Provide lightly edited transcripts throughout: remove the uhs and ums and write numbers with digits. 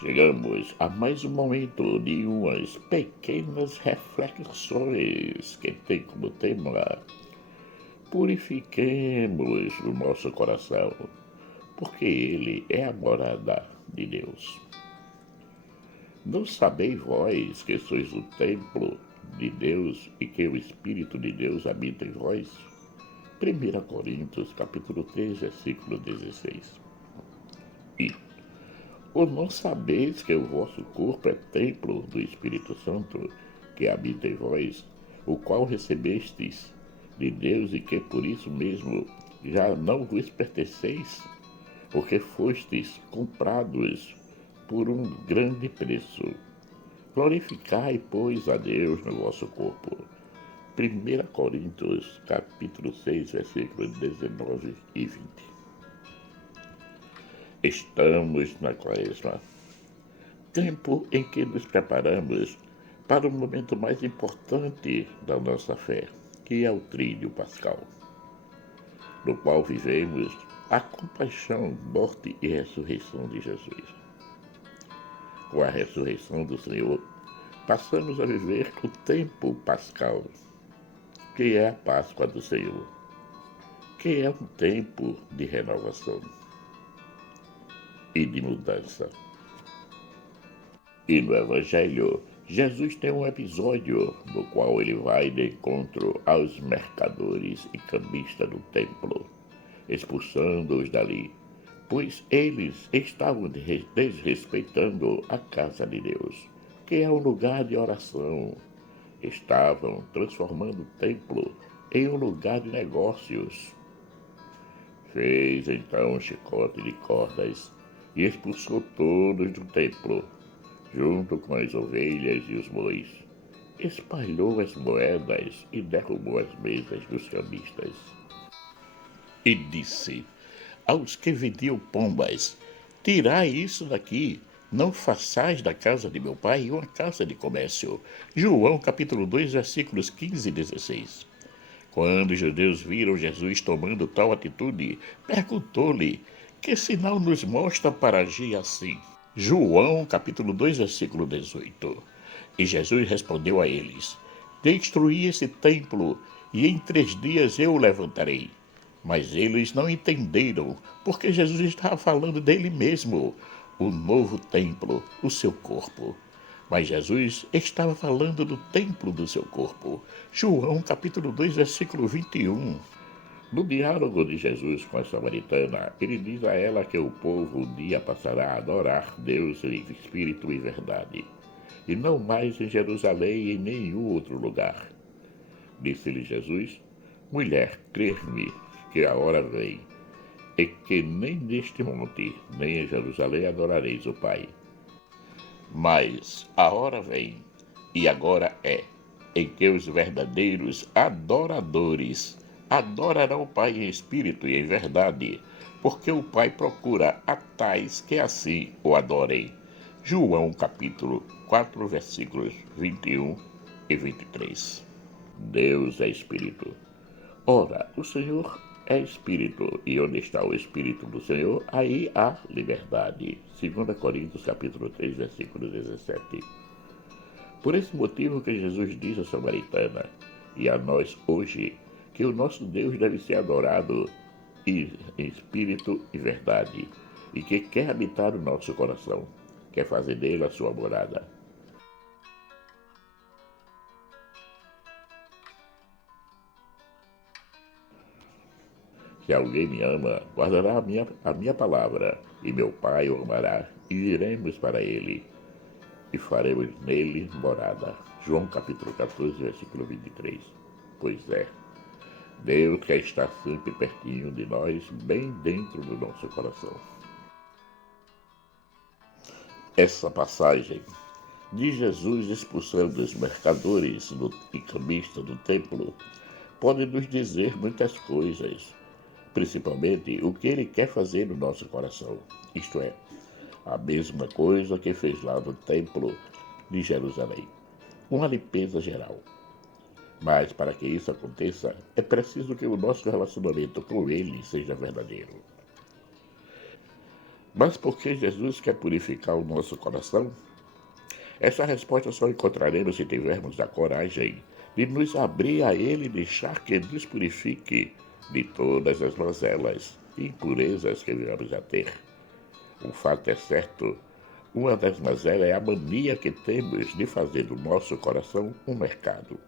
Chegamos a mais um momento de umas pequenas reflexões que tem como tema: purifiquemos o nosso coração, porque ele é a morada de Deus. Não sabeis vós que sois o templo de Deus e que o Espírito de Deus habita em vós? 1 Coríntios capítulo 3, versículo 16. Ou não sabeis que o vosso corpo é templo do Espírito Santo, que habita em vós, o qual recebestes de Deus e que por isso mesmo já não vos pertenceis, porque fostes comprados por um grande preço. Glorificai, pois, a Deus no vosso corpo. 1 Coríntios capítulo 6, versículos 19 e 20. Estamos na Quaresma, tempo em que nos preparamos para o momento mais importante da nossa fé, que é o Tríduo Pascal, no qual vivemos a compaixão, morte e ressurreição de Jesus. Com a ressurreição do Senhor, passamos a viver o tempo pascal, que é a Páscoa do Senhor, que é um tempo de renovação e de mudança. E no Evangelho, Jesus tem um episódio no qual ele vai de encontro aos mercadores e cambistas do templo, expulsando-os dali, pois eles estavam desrespeitando a casa de Deus, que é um lugar de oração. Estavam transformando o templo em um lugar de negócios. Fez então um chicote de cordas e expulsou todos do templo, junto com as ovelhas e os bois. Espalhou as moedas e derrubou as mesas dos cambistas. E disse aos que vendiam pombas: tirai isso daqui, não façais da casa de meu pai uma casa de comércio. João capítulo 2, versículos 15 e 16. Quando os judeus viram Jesus tomando tal atitude, perguntou-lhe: que sinal nos mostra para agir assim? João capítulo 2, versículo 18. E Jesus respondeu a eles: destruí esse templo, e em 3 dias eu o levantarei. Mas eles não entenderam, porque Jesus estava falando dele mesmo, o novo templo, o seu corpo. Mas Jesus estava falando do templo do seu corpo. João capítulo 2, versículo 21. No diálogo de Jesus com a samaritana, ele diz a ela que o povo um dia passará a adorar Deus em espírito e verdade, e não mais em Jerusalém e em nenhum outro lugar. Disse-lhe Jesus: mulher, crê-me que a hora vem, e que nem neste monte, nem em Jerusalém adorareis o Pai. Mas a hora vem, e agora é, em que os verdadeiros adoradores adorarão o Pai em espírito e em verdade, porque o Pai procura a tais que assim o adorem. João capítulo 4, versículos 21 e 23. Deus é espírito. Ora, o Senhor é espírito, e onde está o espírito do Senhor, aí há liberdade. 2 Coríntios capítulo 3, versículo 17. Por esse motivo que Jesus diz à samaritana e a nós hoje que o nosso Deus deve ser adorado em espírito e verdade, e que quer habitar o nosso coração, quer fazer dele a sua morada. Se alguém me ama, guardará a minha palavra, e meu Pai o amará, e iremos para ele, e faremos nele morada. João capítulo 14, versículo 23. Pois é, Deus quer estar sempre pertinho de nós, bem dentro do nosso coração. Essa passagem de Jesus expulsando os mercadores e cambistas do templo pode nos dizer muitas coisas, principalmente o que ele quer fazer no nosso coração, isto é, a mesma coisa que fez lá no templo de Jerusalém, uma limpeza geral. Mas para que isso aconteça, é preciso que o nosso relacionamento com ele seja verdadeiro. Mas por que Jesus quer purificar o nosso coração? Essa resposta só encontraremos se tivermos a coragem de nos abrir a Ele e deixar que nos purifique de todas as mazelas e impurezas que venhamos a ter. Um fato é certo, uma das mazelas é a mania que temos de fazer do nosso coração um mercado.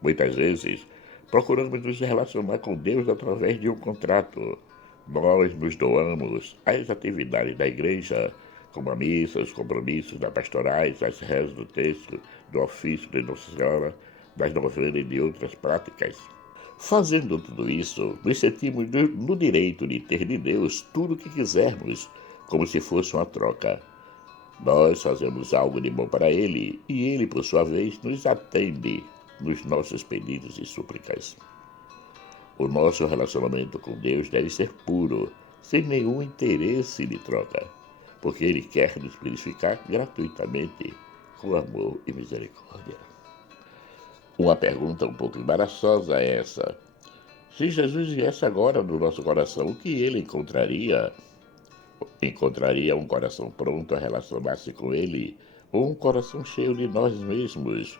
Muitas vezes, procuramos nos relacionar com Deus através de um contrato. Nós nos doamos às atividades da igreja, como a missa, os compromissos da pastorais, as rezas do texto, do ofício de Nossa Senhora, das novenas e de outras práticas. Fazendo tudo isso, nos sentimos no direito de ter de Deus tudo o que quisermos, como se fosse uma troca. Nós fazemos algo de bom para Ele e Ele, por sua vez, nos atende nos nossos pedidos e súplicas. O nosso relacionamento com Deus deve ser puro, sem nenhum interesse de troca, porque Ele quer nos purificar gratuitamente, com amor e misericórdia. Uma pergunta um pouco embaraçosa é essa. Se Jesus viesse agora no nosso coração, o que Ele encontraria? Encontraria um coração pronto a relacionar-se com Ele, ou um coração cheio de nós mesmos,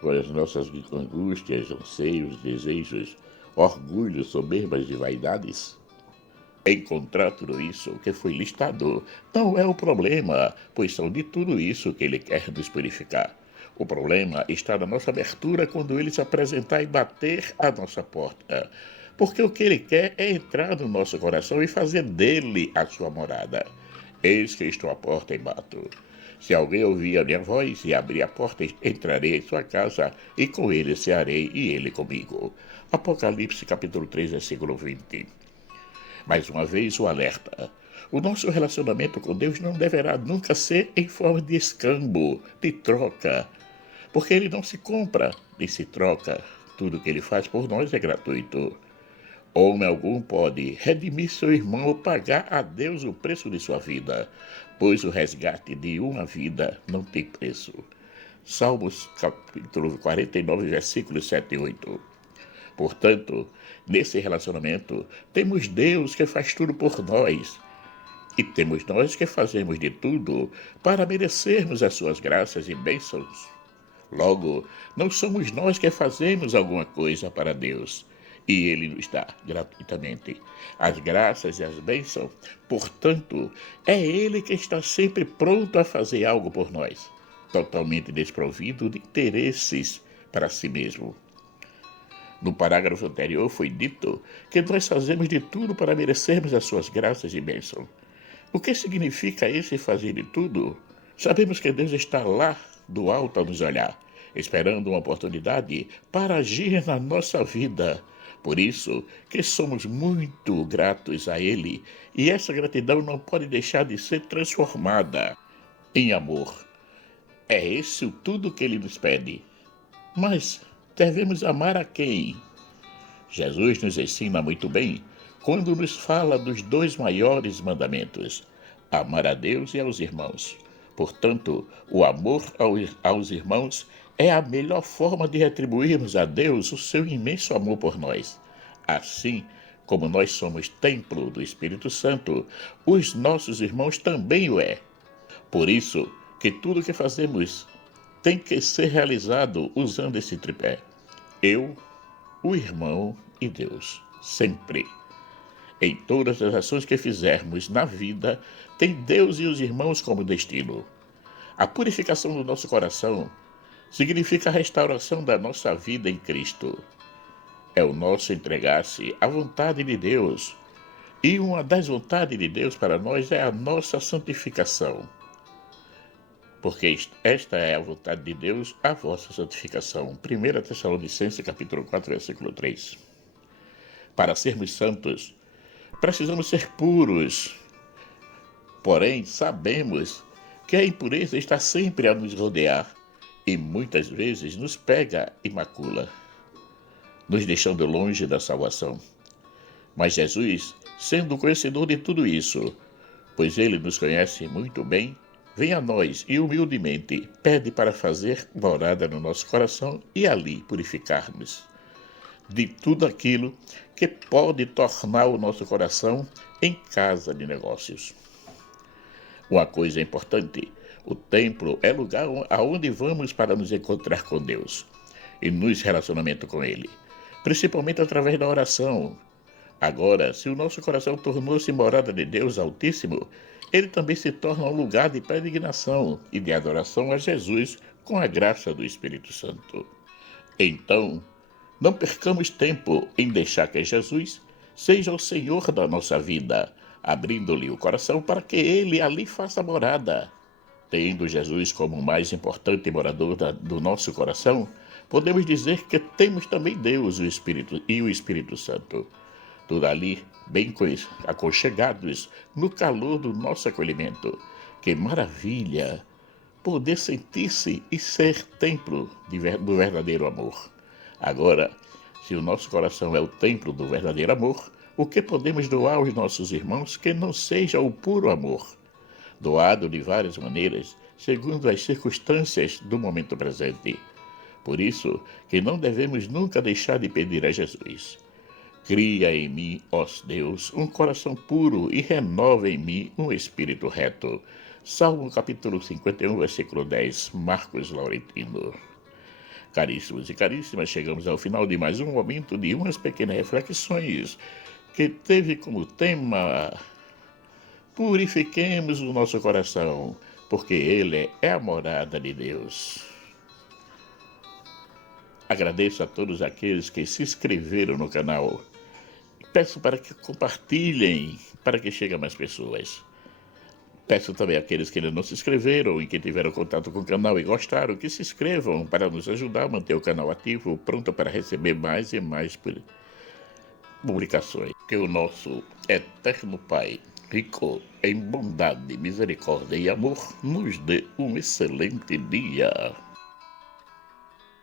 com as nossas angústias, anseios, desejos, orgulhos, soberbas e vaidades? Encontrar tudo isso que foi listado não é o problema, pois são de tudo isso que Ele quer nos purificar. O problema está na nossa abertura quando Ele se apresentar e bater à nossa porta. Porque o que Ele quer é entrar no nosso coração e fazer dele a sua morada. Eis que estou à porta e bato. Se alguém ouvir a minha voz e abrir a porta, entrarei em sua casa e com ele cearei e ele comigo. Apocalipse capítulo 3, versículo 20. Mais uma vez o alerta. O nosso relacionamento com Deus não deverá nunca ser em forma de escambo, de troca, porque Ele não se compra nem se troca. Tudo que Ele faz por nós é gratuito. Homem algum pode redimir seu irmão ou pagar a Deus o preço de sua vida, pois o resgate de uma vida não tem preço. Salmos capítulo 49, versículos 7 e 8. Portanto, nesse relacionamento, temos Deus que faz tudo por nós. E temos nós que fazemos de tudo para merecermos as suas graças e bênçãos. Logo, não somos nós que fazemos alguma coisa para Deus, e Ele nos dá gratuitamente as graças e as bênçãos. Portanto, é Ele que está sempre pronto a fazer algo por nós, totalmente desprovido de interesses para si mesmo. No parágrafo anterior foi dito que nós fazemos de tudo para merecermos as suas graças e bênçãos. O que significa esse fazer de tudo? Sabemos que Deus está lá do alto a nos olhar, esperando uma oportunidade para agir na nossa vida. Por isso que somos muito gratos a Ele, e essa gratidão não pode deixar de ser transformada em amor. É esse o tudo que Ele nos pede. Mas devemos amar a quem? Jesus nos ensina muito bem quando nos fala dos dois maiores mandamentos, amar a Deus e aos irmãos. Portanto, o amor aos irmãos é a melhor forma de retribuirmos a Deus o seu imenso amor por nós. Assim como nós somos templo do Espírito Santo, os nossos irmãos também o é. Por isso que tudo que fazemos tem que ser realizado usando esse tripé: eu, o irmão e Deus, sempre. Em todas as ações que fizermos na vida, tem Deus e os irmãos como destino. A purificação do nosso coração significa a restauração da nossa vida em Cristo. É o nosso entregar-se à vontade de Deus. E uma das vontades de Deus para nós é a nossa santificação. Porque esta é a vontade de Deus, a vossa santificação. 1 Tessalonicenses capítulo 4, versículo 3. Para sermos santos, precisamos ser puros. Porém, sabemos que a impureza está sempre a nos rodear e muitas vezes nos pega e macula, nos deixando longe da salvação. Mas Jesus, sendo conhecedor de tudo isso, pois Ele nos conhece muito bem, vem a nós e humildemente pede para fazer morada no nosso coração e ali purificar-nos de tudo aquilo que pode tornar o nosso coração em casa de negócios. Uma coisa importante: o templo é lugar aonde vamos para nos encontrar com Deus e nos relacionamento com Ele, principalmente através da oração. Agora, se o nosso coração tornou-se morada de Deus Altíssimo, ele também se torna um lugar de peregrinação e de adoração a Jesus com a graça do Espírito Santo. Então, não percamos tempo em deixar que Jesus seja o Senhor da nossa vida, abrindo-lhe o coração para que ele ali faça morada. Tendo Jesus como o mais importante morador do nosso coração, podemos dizer que temos também Deus o Espírito e o Espírito Santo. Tudo ali, bem aconchegados, no calor do nosso acolhimento. Que maravilha poder sentir-se e ser templo do verdadeiro amor. Agora, se o nosso coração é o templo do verdadeiro amor, o que podemos doar aos nossos irmãos que não seja o puro amor? Doado de várias maneiras, segundo as circunstâncias do momento presente. Por isso que não devemos nunca deixar de pedir a Jesus: cria em mim, ó Deus, um coração puro e renova em mim um espírito reto. Salmo capítulo 51, versículo 10, Marcos Laurentino. Caríssimos e caríssimas, chegamos ao final de mais um momento de umas pequenas reflexões que teve como tema: purifiquemos o nosso coração, porque ele é a morada de Deus. Agradeço a todos aqueles que se inscreveram no canal. Peço para que compartilhem, para que chegue a mais pessoas. Peço também àqueles que ainda não se inscreveram e que tiveram contato com o canal e gostaram, que se inscrevam para nos ajudar a manter o canal ativo, pronto para receber mais e mais publicações. Que o nosso eterno Pai, rico em bondade, misericórdia e amor, nos dê um excelente dia.